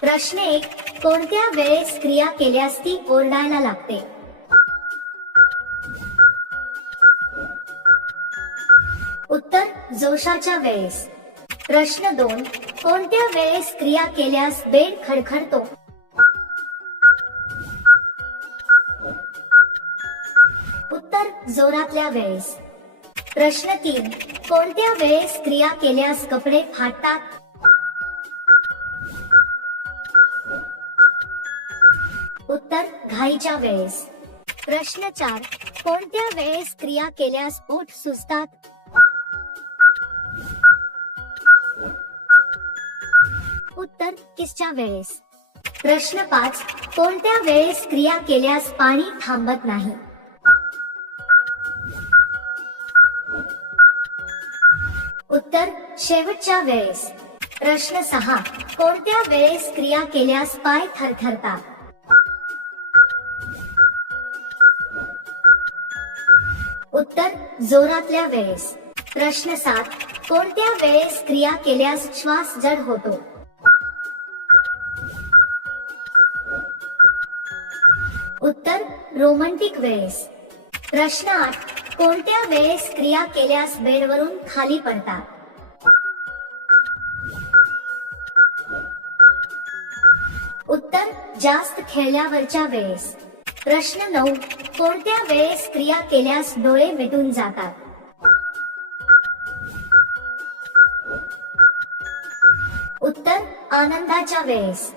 प्रश्न 1. कोणत्या वेळेस क्रिया केल्यास ती ओरडायला लागते? उत्तर: जोशाच्या वेळेस. प्रश्न 2. कोणत्या वेळेस क्रिया केल्यास बेड खडखडतो? उत्तर: जोरातल्या वेळेस. प्रश्न 3. कोणत्या वेळेस क्रिया केल्यास कपडे फाटतात? उत्तर: घाईच्या वेळेस. प्रश्न 4. कोणत्या वेळेस क्रिया केल्यास ओठ सुजतात? उत्तर: किसच्या वेळेस. प्रश्न 5. कोणत्या वेळेस क्रिया केल्यास पाणी थांबत नाही? उत्तर: शेवटच्या वेळेस. प्रश्न 6. कोणत्या वेळेस क्रिया केल्यास पाय थरथरतात? उत्तर: जोरातल्या वेळेस. प्रश्न 7. कोणत्या वेळेस क्रिया केल्यास श्वास जड होतो? उत्तर: रोमँटिक वेळेस. प्रश्न 8. कोणत्या वेळेस क्रिया केल्यास बेडवरून खाली पडतात? उत्तर: जास्त खेळल्यावरच्या वेळेस. प्रश्न 9. कोणत्या वेळेस क्रिया केल्यास डोळे मिटून जातात? उत्तर: आनंदाच्या वेळेस.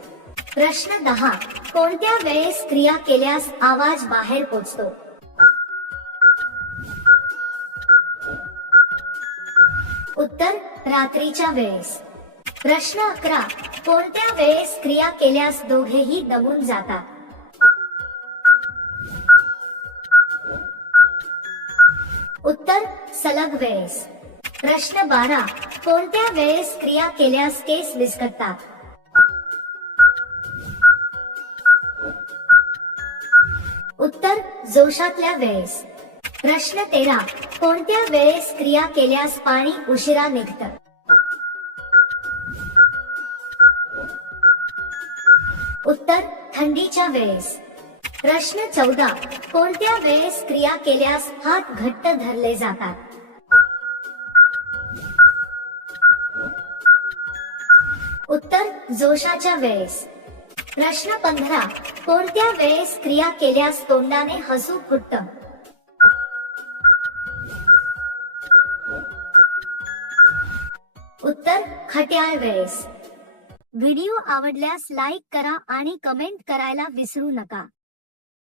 प्रश्न 10. कोणत्या वेळेस क्रिया केल्यास आवाज बाहेर पोचतो? उत्तर: रात्रीच्या वेळेस. प्रश्न 11. कोणत्या वेळेस क्रिया केल्यास दोघेही दमून जातात? उत्तर: सलग वेळेस. प्रश्न 12. कोणत्या वेळेस क्रिया केल्यास केस विस्कटतात? उत्तर: जोशातल्या वेळेस. प्रश्न 13. कोणत्या वेळेस क्रिया केल्यास पाणी उशिरा निघतं? उत्तर: थंडीच्या वेळेस. प्रश्न 14. कोणत्या वेळेस क्रिया केल्यास हात घट्ट धरले जातात? उत्तर: जोशाच्या वेळेस. प्रश्न 15. कोणत्या वेळेस क्रिया केल्यास तोंडाने हसू फुटतं? उत्तर: खट्याळ वेळेस. व्हिडिओ आवडल्यास लाईक करा आणि कमेंट करायला विसरू नका.